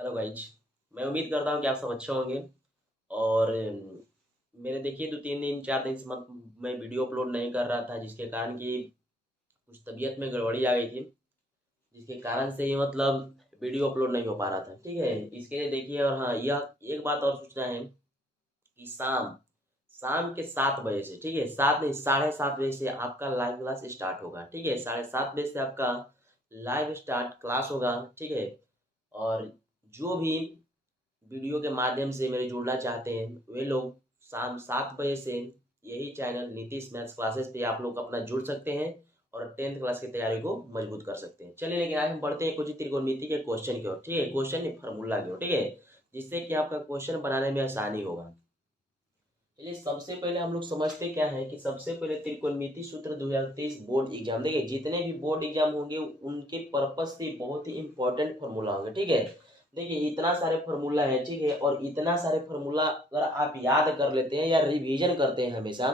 Hello guys. मैं उम्मीद करता हूँ कि आप सब अच्छे होंगे। और मेरे देखिए 2-3 दिन 4 दिन से मैं वीडियो अपलोड नहीं कर रहा था, जिसके कारण कि कुछ तबीयत में गड़बड़ी आ गई थी, जिसके कारण से ये मतलब वीडियो अपलोड नहीं हो पा रहा था। ठीक है, इसके लिए देखिए। और हाँ, यह एक बात और सूचना है कि शाम शाम के 7 बजे से, ठीक है, 7 नहीं 7:30 बजे से आपका लाइव क्लास स्टार्ट होगा। ठीक है, 7:30 बजे से आपका लाइव स्टार्ट क्लास होगा। ठीक है, और जो भी वीडियो के माध्यम से मेरे जुड़ना चाहते हैं वे लोग शाम 7 बजे से यही चैनल नीतीश मैथ्स क्लासेस पे आप लोग अपना जुड़ सकते हैं और 10th क्लास की तैयारी को मजबूत कर सकते हैं। चलिए, लेकिन आज हम बढ़ते हैं कुछ ही त्रिकोणमिति के क्वेश्चन की ओर। ठीक है, क्वेश्चन नहीं, फार्मूला की ओर। ठीक है, जिससे कि आपका क्वेश्चन बनाने में आसानी होगा। चलिए, सबसे पहले हम लोग समझते क्या है कि सबसे पहले त्रिकोणमिति सूत्र 2023 बोर्ड एग्जाम। देखिए, जितने भी बोर्ड एग्जाम होंगे उनके पर्पज से बहुत ही इंपॉर्टेंट फार्मूला होंगे। ठीक है, देखिए इतना सारे फार्मूला है। ठीक है, और इतना सारे फार्मूला अगर आप याद कर लेते हैं या रिवीजन करते हैं हमेशा,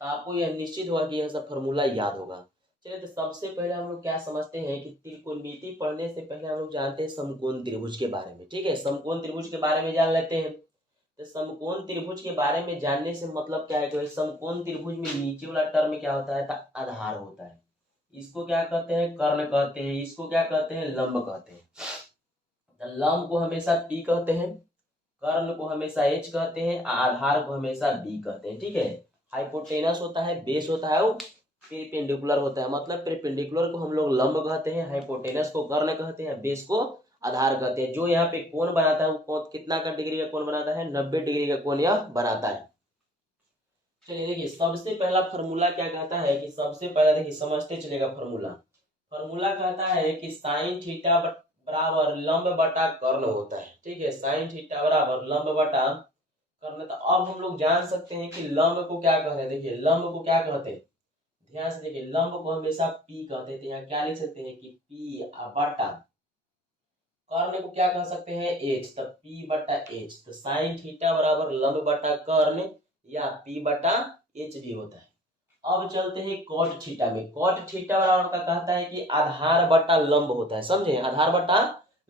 तो आपको यह निश्चित होगा कि यह सब फार्मूला याद होगा। चलिए, तो सबसे पहले हम लोग क्या समझते हैं कि त्रिकोणमिति पढ़ने से पहले हम लोग जानते हैं समकोण त्रिभुज के बारे में। ठीक है, समकोण त्रिभुज के बारे में जान लेते हैं। तो समकोण त्रिभुज के बारे में जानने से मतलब क्या है कि भाई समकोण त्रिभुज में नीचे वाला टर्म क्या होता है, तो आधार होता है। इसको क्या कहते हैं, कर्ण कहते हैं। इसको क्या कहते हैं, लंब कहते हैं। तो लंब को हमेशा पी कहते हैं, कर्ण को हमेशा एच कहते हैं, आधार को हमेशा बी कहते हैं। ठीक है, हाइपोटेनस होता है, बेस होता है, वो पेरिपेंडिकुलर होता है। मतलब पेरिपेंडिकुलर को हम लोग लंब कहते हैं, हाइपोटेनस को कर्ण कहते हैं, बेस को आधार कहते हैं। जो यहाँ पे कोण बनाता है वो कोण कितना का डिग्री का कोण बनाता है, 90 डिग्री का कोण यह बनाता है। चलिए, देखिए सबसे पहला फॉर्मूला क्या कहता है कि सबसे पहला देखिए समझते चलेगा फॉर्मूला। फॉर्मूला कहता है कि साइन थीटा बराबर लंब बटा कर्ण होता है। ठीक है, साइन थीटा बराबर लंब बटा कर्ण। तो अब हम लोग जान सकते हैं कि लंब को क्या कहते हैं। देखिए लंब को क्या कहते हैं, ध्यान से देखिए, लंब को हमेशा पी कहते थे। यहाँ क्या लिख सकते हैं कि पी बटा कर्ण को क्या कह सकते हैं, एच। तो पी बटा एच, तो साइन थीटा बराबर लंब बटा कर्ण या पी बटा एच भी होता है। अब चलते हैं कॉट थीटा में। कॉट थीटा बराबर का कहता है कि आधार बटा लंब होता है। समझे, आधार बटा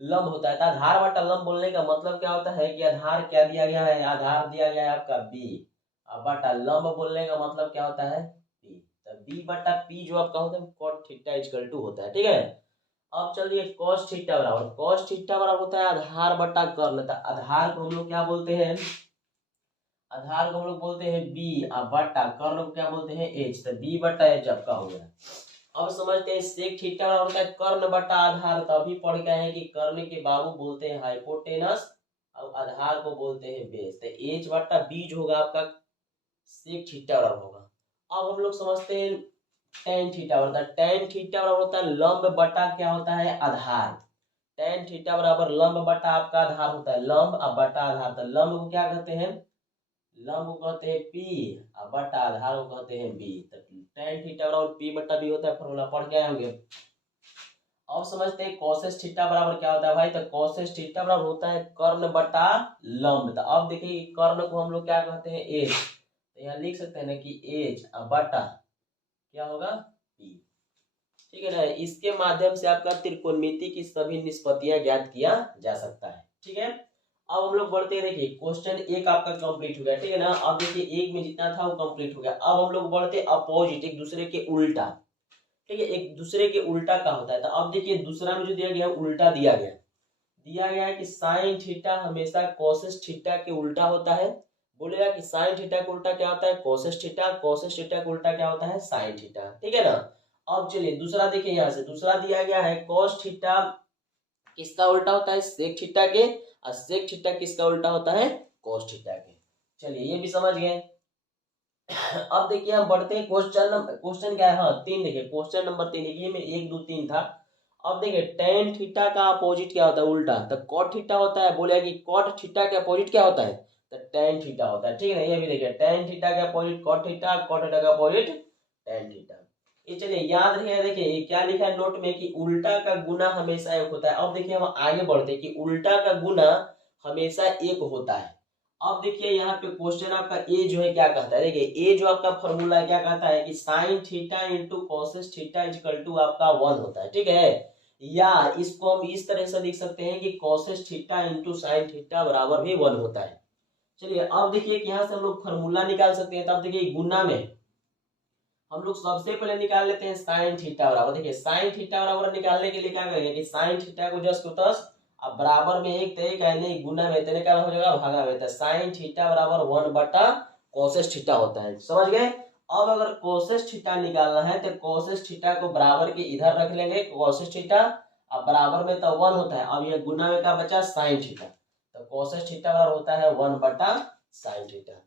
लंब होता है। तो आधार बटा लंब बोलने का मतलब क्या होता है कि आधार क्या दिया गया है, आधार दिया गया है आपका बी, बटा लंब बोलने का मतलब क्या होता है, पी। तो बी बटा पी जो आपका होता है कॉट थीटा इक्वल टू होता है। ठीक है, अब चलिए cos थीटा बराबर, cos थीटा बराबर होता है आधार बटा कर्ण। तो आधार को हम लोग क्या बोलते हैं, आधार को हम लोग बोलते हैं बी, बटा कर्ण को क्या बोलते हैं, एच। तो बी बटा एच आपका हो गया। अब समझते हैं सेक थीटा बराबर होता है कर्ण बटा आधार। तो अभी पढ़ गए हैं कि कर्ण के बाबू बोलते हैं हाइपोटेनस और आधार को बोलते हैं बेस। तो एच बटा बी जो होगा आपका सेक थीटा बराबर होगा। अब हम लोग समझते हैं टेन थीटा बराबर, टेन थीटा बराबर होता है लंब बटा क्या होता है, आधार। टेन थीटा बराबर लंब बटा आपका आधार होता है, लंब अब बटा आधार। तो लंब को क्या कहते हैं, लंब को कहते हैं पी, अब बटा आधार को कहते हैं बी। तो टेन थीटा बराबर पी बटा बी होता है, फॉर्मूला पढ़ के आए होंगे। अब समझते हैं कोसेस थीटा बराबर क्या होता है भाई। तो कोसेस थीटा बराबर होता है कर्ण बटा लंब। तो अब देखिए कर्ण को हम लोग क्या कहते हैं, एच। तो यहाँ लिख सकते हैं ना कि एच बटा क्या होगा, पी। ठीक है ना, इसके माध्यम से आपका त्रिकोणमिति की सभी निष्पत्तियां ज्ञात किया जा सकता है। ठीक है, अब हम लोग बढ़ते हैं। देखिए क्वेश्चन एक आपका कंप्लीट हो गया। ठीक है ना, अब देखिए एक में जितना था वो कंप्लीट हो गया। अब हम लोग बढ़ते अपोजिट, एक दूसरे के उल्टा। ठीक है, एक दूसरे के उल्टा का होता है। तो अब देखिए दूसरा में जो दिया गया उल्टा दिया गया, दिया गया है कि साइन थीटा हमेशा कोसेस थीटा के उल्टा होता है। बोलेगा कि साइन थीटा का उल्टा क्या होता है, कोसेस थीटा, कोसेस थीटा का उल्टा क्या होता है, साइन थीटा। ठीक है ना, अब चलिए दूसरा देखिए, यहाँ से दूसरा दिया गया है cos थीटा किसका उल्टा होता है, sec थीटा के, और sec थीटा किसका उल्टा होता है, cos थीटा के। चलिए ये भी समझ गए। अब देखिए हम बढ़ते हैं क्वेश्चन क्या है, हाँ 3 देखिए, क्वेश्चन नंबर 3 देखिए में 1 2 3 था। अब देखिए टेन थीटा का अपोजिट क्या होता है, उल्टा। तो कॉट थीटा होता है, बोले कि कॉट थीटा के अपोजिट क्या होता है, तो टेन थीटा होता है। ठीक है ना, ये भी देखिए टेन थीटा के opposite cot theta, cot theta का अपोजिट टेन थीटा। ये चलिए याद रखिएगा। देखिए ये क्या लिखा है नोट में कि उल्टा का गुना हमेशा एक होता है। अब देखिए हम आगे बढ़ते हैं कि उल्टा का गुना हमेशा एक होता है। अब देखिए यहाँ पे क्वेश्चन आपका ए जो है क्या कहता है, देखिए ए जो आपका फॉर्मूला है क्या कहता है कि sine theta into cosec theta equal to आपका 1 होता है। ठीक है, या इसको हम इस तरह से लिख सकते हैं कि causes theta into sine theta बराबर भी 1 होता है। चलिए अब देखिए कि यहाँ से हम लोग फॉर्मूला निकाल सकते हैं। तब देखिए गुना में हम लोग सबसे पहले निकाल लेते हैं साइन थीटा बराबर। देखिए साइन थीटा बराबर निकालने के लिए क्या करेंगे कि साइन थीटा को जस्ट को तस अब बराबर में एक तय का नहीं गुना में तय क्या हो जाएगा भागा में। तो साइन थीटा बराबर 1 बटा कोसेस थीटा होता है। समझ गए। अब अगर कोसेस थीटा निकालना है तो कोसेस थीटा को बराबर के इधर रख लेंगे कोसेस थीटा। अब बराबर में तो 1 होता है। अब ये गुना में क्या बचा साइन थीटा। तो कोसेस थीटा बराबर होता है 1 बटा साइन थीटा।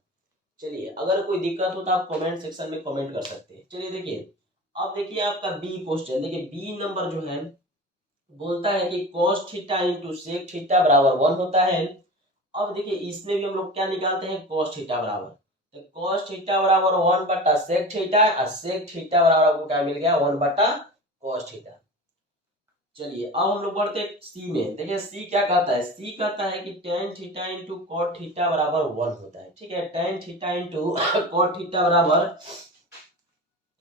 चलिए अगर कोई दिक्कत हो तो आप कमेंट सेक्शन में कमेंट कर सकते हैं। चलिए देखिए अब देखिए आपका बी क्वेश्चन। देखिए बी नंबर जो है बोलता है कि cos theta into sec theta बराबर 1 होता है। अब देखिए इसमें भी हम लोग क्या निकालते हैं cos थीटा बराबर। तो cos थीटा बराबर 1 बटा सेक थीटा और सेक थीटा बराबर आपको क्या मिल गया 1 बटा cos थीटा। चलिए अब हम लोग बढ़ते हैं सी में। देखिए सी क्या कहता है। सी कहता है कि tan theta into cot theta बराबर 1 होता है। ठीक है tan theta into cot theta बराबर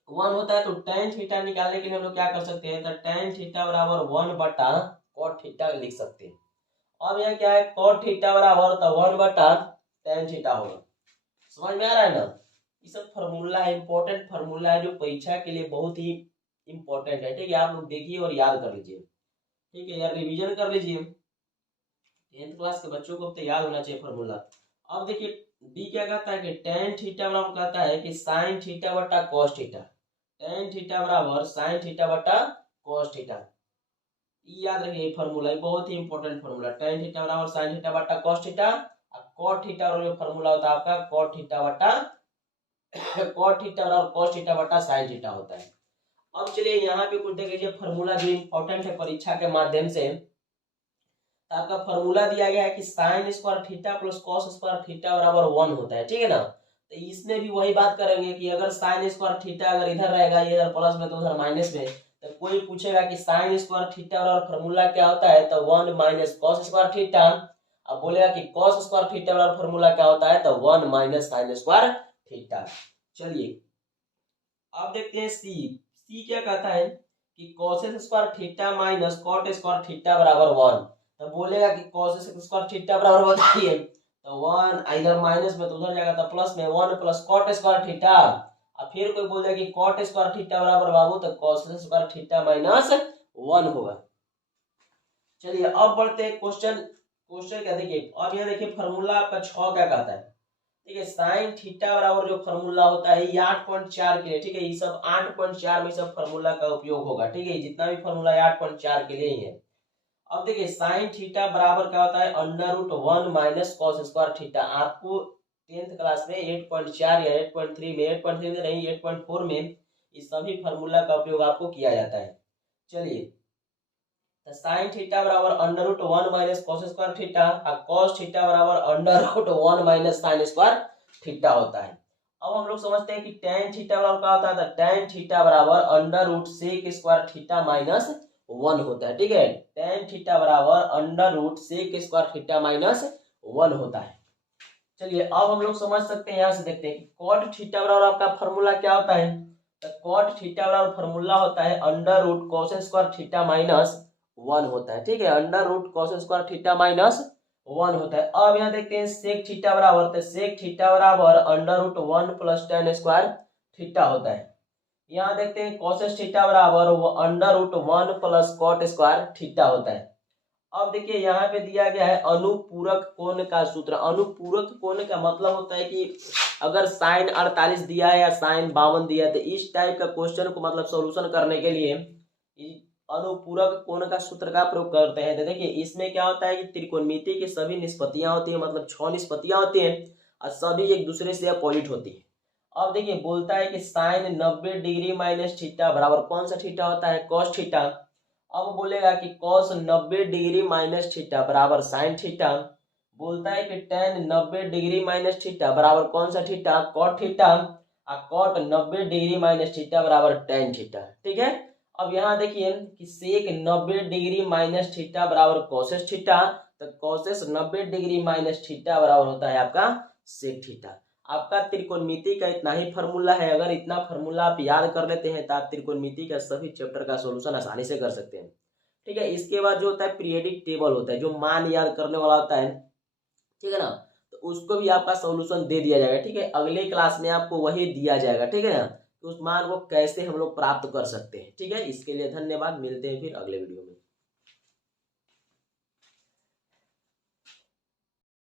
1 होता है। तो tan थीटा निकालने के लिए हम लोग क्या कर सकते हैं। तो tan थीटा बराबर 1 बटा कॉट थीटा लिख सकते हैं। अब यह क्या है कॉट थीटा बराबर तो 1 बटा tan थीटा होगा। समझ में आ रहा है ना। ये सब फॉर्मूला है इंपॉर्टेंट फॉर्मूला है जो परीक्षा के लिए बहुत ही इंपॉर्टेंट है। ठीक है आप लोग देखिए और याद कर लीजिए। ठीक है यार रिवीजन कर लीजिए। 10th क्लास के बच्चों को तो याद होना चाहिए फॉर्मूला। अब देखिए डी क्या कहता है कि tan थीटा बराबर कहता है कि sin थीटा बटा cos थीटा। tan थीटा बराबर sin थीटा बटा cos थीटा। याद रखिए फॉर्मूला बहुत ही इंपॉर्टेंट फॉर्मूला। tan थीटा बराबर sin थीटा बटा cos थीटा और cot थीटा और जो फॉर्मूला होता है आपका cot थीटा बटा cot थीटा बराबर cos थीटा बटा sin थीटा होता है। अब चलिए यहाँ पे कुछ देख लीजिए फॉर्मूला जो इंपॉर्टेंट है परीक्षा के माध्यम से। आपका फॉर्मूला दिया गया है कि sign square theta plus cos square theta बराबर 1 होता है। ठीक है ना। तो इसमें भी वही बात करेंगे कि अगर साइन स्क्वायर थीटा अगर इधर रहेगा ये इधर प्लस में तो उधर माइनस में। तो कोई पूछेगा कि साइन स्क्वायर थीटा बराबर फॉर्मूला क्या होता है तो 1 माइनस कॉस स्क्वायर थीटा। अब बोलेगा कि कॉस स्क्वायर थीटा बराबर फॉर्मूला क्या होता है तो 1 माइनस साइन स्क्वायर थीटा। चलिए अब देखते हैं सी। सी क्या कहता है कि cos square theta minus cot square theta बराबर 1। तो बोलेगा कि cos स्क्वायर थीटा बराबर बताइए तो 1 इधर माइनस में तो उधर जाएगा तो प्लस में 1 प्लस cot स्क्वायर थीटा। और फिर कोई बोलेगा कि cot स्क्वायर थीटा बराबर बाबू तो cos स्क्वायर थीटा माइनस 1 होगा। चलिए अब बढ़ते हैं क्वेश्चन। क्वेश्चन क्या देखिए अब यहाँ देखिए फॉर्मूला आपका 6 क्या कहता है। ठीक है साइन थीटा बराबर जो फॉर्मूला होता है ये 8.4 के लिए। ठीक है ये सब 8.4 में सब फॉर्मूला का उपयोग होगा। ठीक है जितना भी फॉर्मूला है 8.4 के लिए ही है। अब देखिए साइन थीटा बराबर क्या होता है under root 1 minus cos square theta. आपको 10th क्लास में 8.4 या 8.3 में 8.3 में नहीं 8.4 में इस सभी फॉर्मूला का उपयोग आपको किया जाता है। चलिए साइन थीटा बराबर under root 1 minus cos square theta और कॉस थीटा बराबर under root 1 minus sine square theta होता है। अब हम लोग समझते हैं कि tan थीटा बराबर क्या होता है तो tan थीटा बराबर under root sec square theta minus 1 होता है। ठीक है tan थीटा बराबर under root sec square theta minus 1 होता है। चलिए अब हम लोग समझ सकते हैं यहाँ से देखते हैं कि cot थीटा बराबर आपका फॉर्मूला क्या होता है तो cot थीटा बराबर फॉर्मूला होता है under root cos square theta minus 1 होता है। ठीक है under root cos square theta minus 1 होता है। अब यहाँ देखते हैं सेक थीटा बराबर तो सेक थीटा बराबर under root 1 plus tan square theta होता है। यहाँ देखते हैं cos थीटा बराबर under root 1 plus cot square theta होता है। अब देखिए यहाँ पे दिया गया है अनुपूरक कोण का सूत्र। अनुपूरक कोण का मतलब होता है कि अगर साइन 48 दिया है या साइन 52 दिया है तो इस टाइप का क्वेश्चन को मतलब सॉल्यूशन करने के लिए अनुपूरक कोण का सूत्र का प्रयोग करते हैं। तो देखिए इसमें क्या होता है कि त्रिकोणमिति की सभी निष्पत्तियां होती है मतलब 6 निष्पत्तियां होती हैं और सभी एक दूसरे से अपोजिट होती है। अब देखिए बोलता है कि साइन 90 डिग्री माइनस थीटा बराबर कौन सा थीटा होता है cos थीटा। अब बोलेगा कि cos 90 डिग्री माइनस थीटा बराबर साइन थीटा। बोलता है कि tan 90 डिग्री माइनस थीटा बराबर कौन सा थीटा cot थीटा और cot 90 डिग्री माइनस थीटा बराबर tan थीटा। ठीक है अब यहाँ देखिए कि सेक 90 डिग्री माइनस थीटा बराबर कोसेस थीटा। तो कोसेस 90 डिग्री माइनस थीटा बराबर होता है आपका सेक थीटा। आपका त्रिकोणमिति का इतना ही फॉर्मूला है। अगर इतना फॉर्मूला आप याद कर लेते हैं तो आप त्रिकोणमिति का सभी चैप्टर का सॉल्यूशन आसानी से कर सकते हैं। ठीक है। इसके बाद जो होता है पीरियडिक टेबल होता है, जो मान याद करने वाला होता है, ठीक है ना, तो उसको भी आपका सॉल्यूशन दे दिया जाएगा। ठीक है, अगले क्लास में आपको वही दिया जाएगा। ठीक है ना, तो उस मान को कैसे हम लोग प्राप्त कर सकते हैं। ठीक है, इसके लिए धन्यवाद, मिलते हैं फिर अगले वीडियो में।